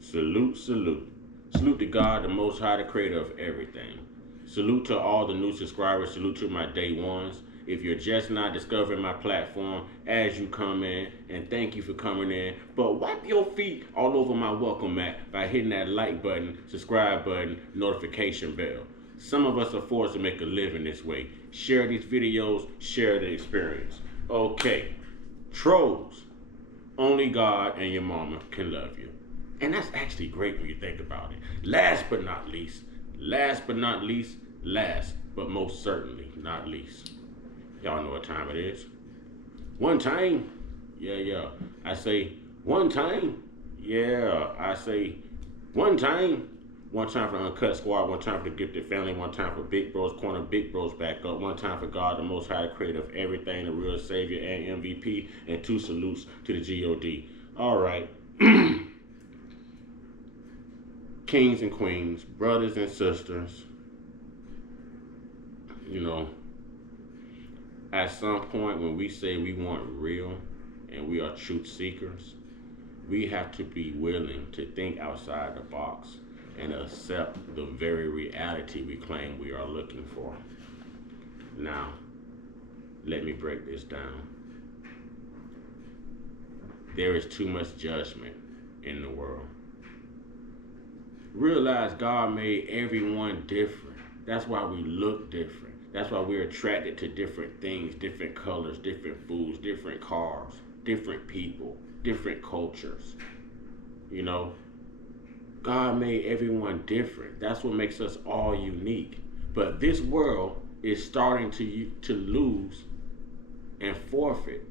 Salute, salute. Salute to God, the Most High, the creator of everything. Salute to all the new subscribers. Salute to my day ones. If you're just not discovering my platform as you come in, and thank you for coming in, but wipe your feet all over my welcome mat by hitting that like button, subscribe button, notification bell. Some of us are forced to make a living this way. Share these videos, share the experience. Okay, trolls. Only God and your mama can love you. And that's actually great when you think about it. Last but not least, last but most certainly not least. Y'all know what time it is. One time, yeah. I say one time, yeah. I say one time. One time for Uncut Squad, one time for the Gifted Family, one time for Big Bros Corner, Big Bros Back Up, one time for God, the Most High Creator of everything, the real Savior and MVP, and two salutes to the GOD. All right. Kings and queens, brothers and sisters, you know, at some point when we say we want real and we are truth seekers, we have to be willing to think outside the box and accept the very reality we claim we are looking for. Now, let me break this down. There is too much judgment in the world. Realize God made everyone different. That's why we look different. That's why we're attracted to different things, different colors, different foods, different cars, different people, different cultures. You know, God made everyone different. That's what makes us all unique. But this world is starting to lose and forfeit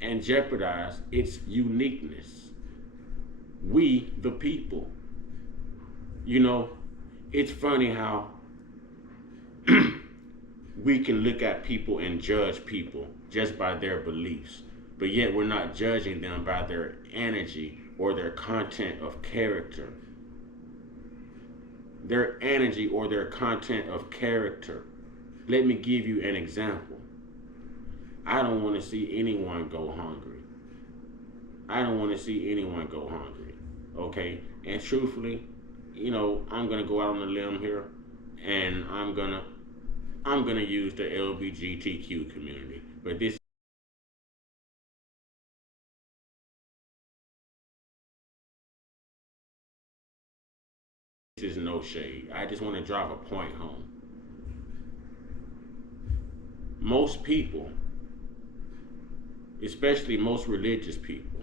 and jeopardize its uniqueness. We, the people. You know, it's funny how we can look at people and judge people just by their beliefs, but yet we're not judging them by their energy or their content of character. Their energy or their content of character. Let me give you an example. I don't want to see anyone go hungry. I don't want to see anyone go hungry. Okay? And truthfully, you know, I'm gonna go out on a limb here and I'm gonna use the LGBTQ community. But this is no shade. I just want to drive a point home. Most people, especially most religious people,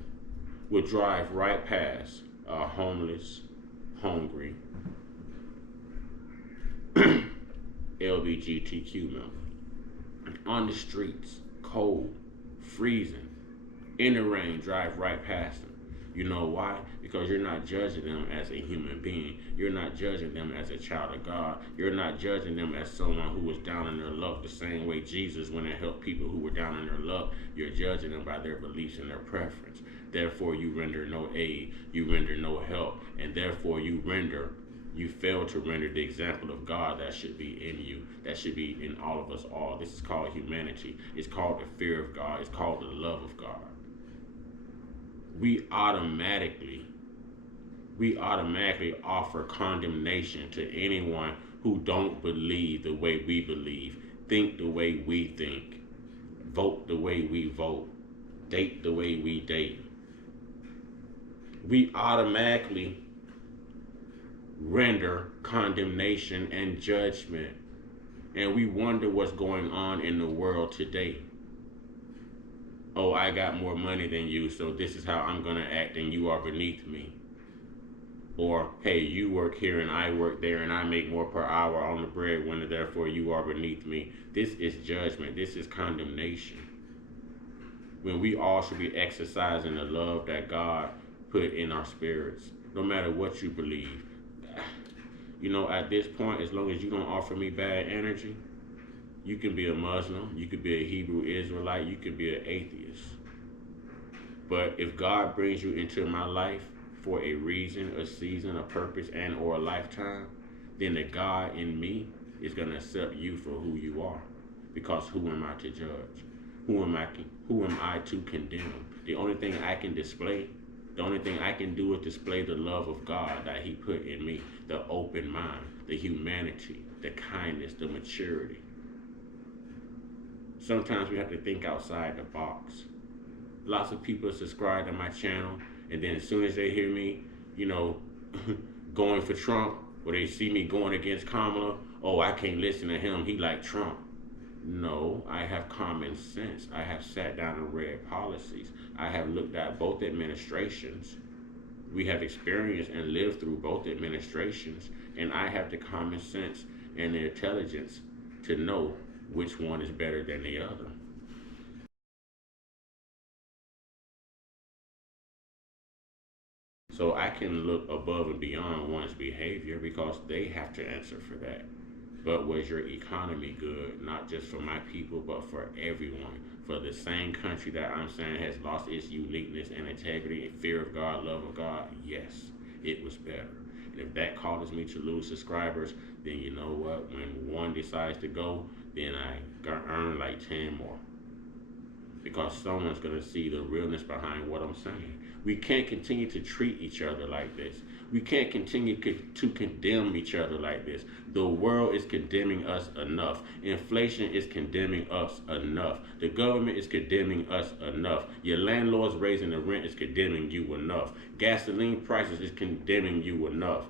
would drive right past a homeless, hungry LGBTQ member on the streets, cold, freezing, in the rain, drive right past them. You know why? Because you're not judging them as a human being. You're not judging them as a child of God. You're not judging them as someone who was down in their luck the same way Jesus, when it helped people who were down in their luck, you're judging them by their beliefs and their preference. Therefore, you render no aid, you render no help, and therefore you fail to render the example of God that should be in you, that should be in all of us all. This is called humanity. It's called the fear of God. It's called the love of God. We automatically offer condemnation to anyone who don't believe the way we believe, think the way we think, vote the way we vote, date the way we date. We automatically render condemnation and judgment, and we wonder what's going on in the world today. Oh, I got more money than you, so this is how I'm going to act, and you are beneath me. Or, hey, you work here and I work there and I make more per hour on the breadwinner, therefore you are beneath me. This is judgment. This is condemnation. When we all should be exercising the love that God put in our spirits, no matter what you believe. You know, at this point, as long as you don't offer me bad energy, you can be a Muslim, you could be a Hebrew Israelite, you could be an atheist. But if God brings you into my life for a reason, a season, a purpose, and or a lifetime, then the God in me is going to accept you for who you are. Because who am I to judge? Who am I to condemn? The only thing I can display The only thing I can do is display the love of God that He put in me, the open mind, the humanity, the kindness, the maturity. Sometimes we have to think outside the box. Lots of people subscribe to my channel, and then as soon as they hear me, you know, going for Trump, or they see me going against Kamala, oh, I can't listen to him, he like Trump. No, I have common sense. I have sat down and read policies. I have looked at both administrations. We have experienced and lived through both administrations, and I have the common sense and the intelligence to know which one is better than the other. So I can look above and beyond one's behavior because they have to answer for that. But was your economy good, not just for my people, but for everyone? For the same country that I'm saying has lost its uniqueness and integrity and fear of God, love of God? Yes, it was better. And if that causes me to lose subscribers, then you know what? When one decides to go, then I earn like 10 more. Because someone's going to see the realness behind what I'm saying. We can't continue to treat each other like this. We can't continue to condemn each other like this. The world is condemning us enough. Inflation is condemning us enough. The government is condemning us enough. Your landlord's raising the rent is condemning you enough. Gasoline prices is condemning you enough.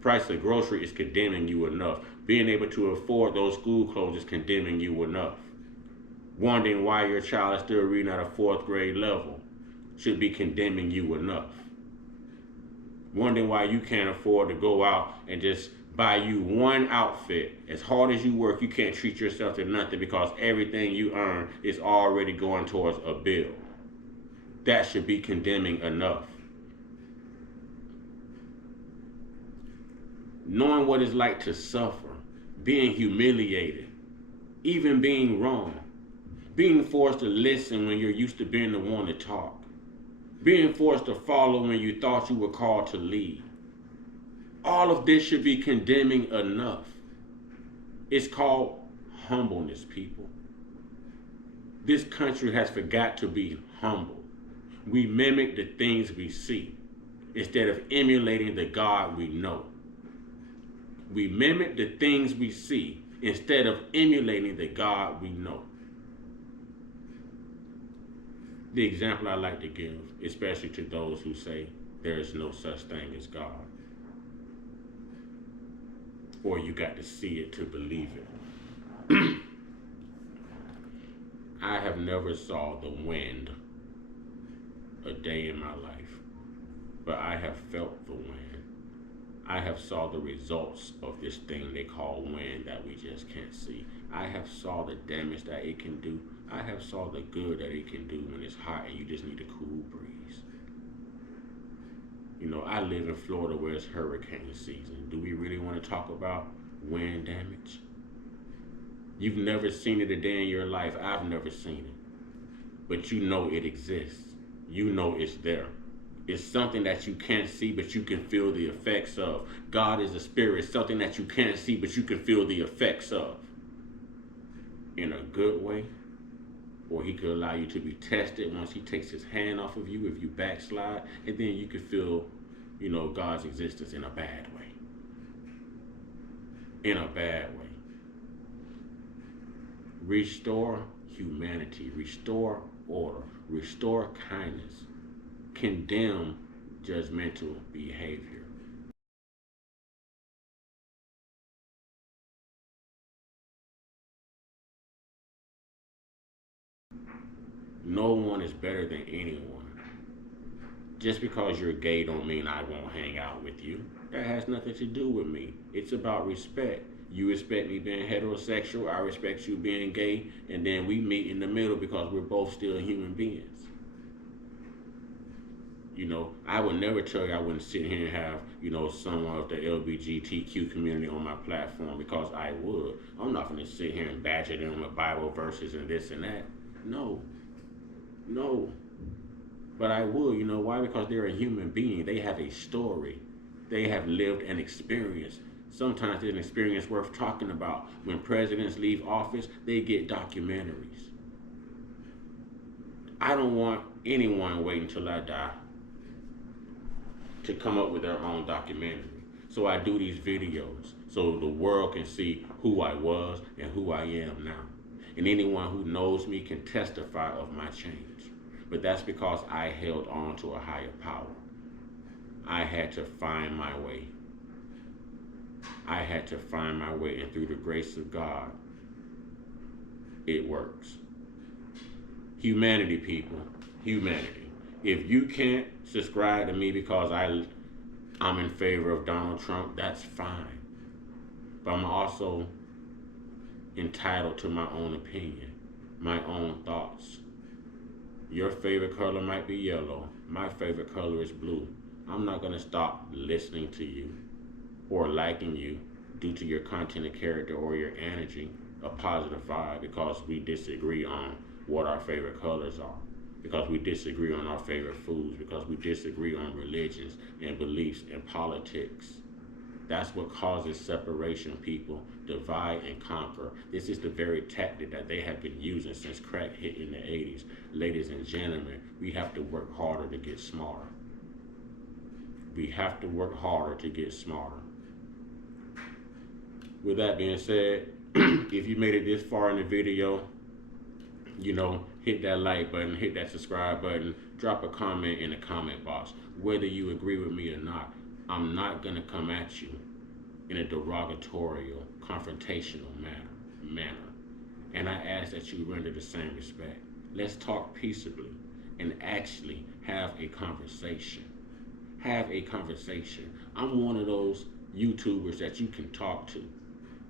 Price of grocery is condemning you enough. Being able to afford those school clothes is condemning you enough. Wondering why your child is still reading at a 4th grade level should be condemning you enough. Wondering why you can't afford to go out and just buy you one outfit. As hard as you work, you can't treat yourself to nothing because everything you earn is already going towards a bill. That should be condemning enough. Knowing what it's like to suffer, being humiliated, even being wrong, being forced to listen when you're used to being the one to talk, being forced to follow when you thought you were called to lead. All of this should be condemning enough. It's called humbleness, people. This country has forgot to be humble. We mimic the things we see instead of emulating the God we know. We mimic the things we see instead of emulating the God we know. The example I like to give, especially to those who say there is no such thing as God, or you got to see it to believe it. I have never saw the wind a day in my life, but I have felt the wind. I have saw the results of this thing they call wind that we just can't see. I have saw the damage that it can do. I have saw the good that it can do when it's hot and you just need a cool breeze. You know, I live in Florida where it's hurricane season. Do we really want to talk about wind damage? You've never seen it a day in your life. I've never seen it. But you know it exists. You know it's there. It's something that you can't see, but you can feel the effects of. God is a spirit, something that you can't see, but you can feel the effects of. In a good way, or he could allow you to be tested once he takes his hand off of you if you backslide, and then you could feel, you know, God's existence in a bad way. In a bad way. Restore humanity, restore order, restore kindness. Condemn judgmental behavior. No one is better than anyone. Just because you're gay don't mean I won't hang out with you. That has nothing to do with me. It's about respect. You respect me being heterosexual, I respect you being gay, and then we meet in the middle because we're both still human beings. You know, I would never tell you I wouldn't sit here and have, you know, someone of the LGBTQ community on my platform because I would. I'm not going to sit here and badger them with Bible verses and this and that. No. But I would, you know why? Because they're a human being. They have a story. They have lived an experience. Sometimes it's an experience worth talking about. When presidents leave office, they get documentaries. I don't want anyone waiting till I die to come up with their own documentary. So I do these videos so the world can see who I was and who I am now. And anyone who knows me can testify of my change. But that's because I held on to a higher power. I had to find my way. I had to find my way, and through the grace of God, it works. Humanity, people, humanity. If you can't subscribe to me because I'm in favor of Donald Trump, that's fine. But I'm also entitled to my own opinion, my own thoughts. Your favorite color might be yellow. My favorite color is blue. I'm not going to stop listening to you or liking you due to your content and character or your energy, a positive vibe, because we disagree on what our favorite colors are, because we disagree on our favorite foods, because we disagree on religions and beliefs and politics. That's what causes separation, people. Divide and conquer. This is the very tactic that they have been using since crack hit in the 80s. Ladies and gentlemen, we have to work harder to get smarter. We have to work harder to get smarter. With that being said, if you made it this far in the video, hit that like button, hit that subscribe button, drop a comment in the comment box. Whether you agree with me or not, I'm not going to come at you in a derogatory, confrontational manner. And I ask that you render the same respect. Let's talk peaceably and actually have a conversation. Have a conversation. I'm one of those YouTubers that you can talk to.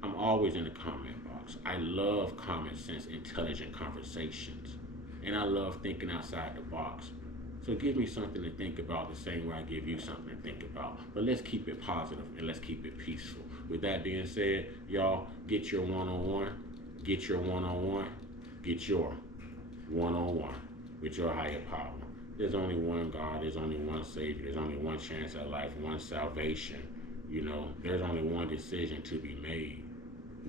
I'm always in the comment box. I love common sense, intelligent conversations. And I love thinking outside the box. So give me something to think about the same way I give you something to think about. But let's keep it positive and let's keep it peaceful. With that being said, y'all, get your one-on-one. Get your one-on-one. Get your one-on-one with your higher power. There's only one God. There's only one Savior. There's only one chance at life, one salvation. There's only one decision to be made.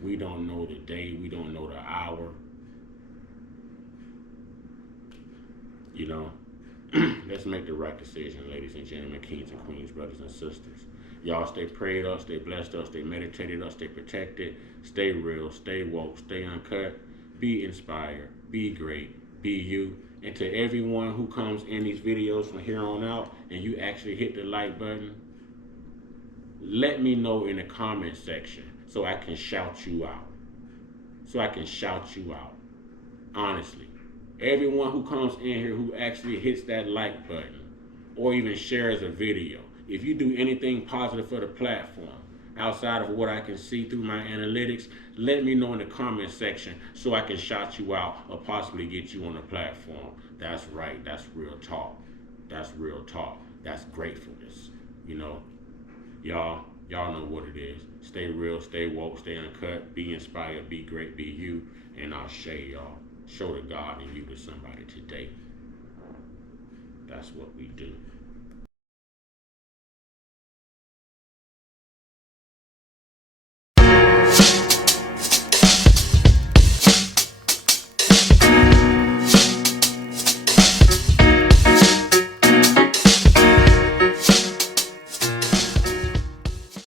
We don't know the day. We don't know the hour. Let's make the right decision, ladies and gentlemen, kings and queens, brothers and sisters. Y'all stay prayed up, stay blessed up, stay meditated up, stay protected, stay real, stay woke, stay uncut, be inspired, be great, be you. And to everyone who comes in these videos from here on out and you actually hit the like button, let me know in the comment section so I can shout you out. Honestly. Everyone who comes in here who actually hits that like button or even shares a video, if you do anything positive for the platform outside of what I can see through my analytics, let me know in the comment section so I can shout you out or possibly get you on the platform. That's right. That's real talk. That's real talk. That's gratefulness. Y'all know what it is. Stay real, stay woke, stay uncut, be inspired, be great, be you, and I'll share y'all. Show the God in you to somebody today. That's what we do.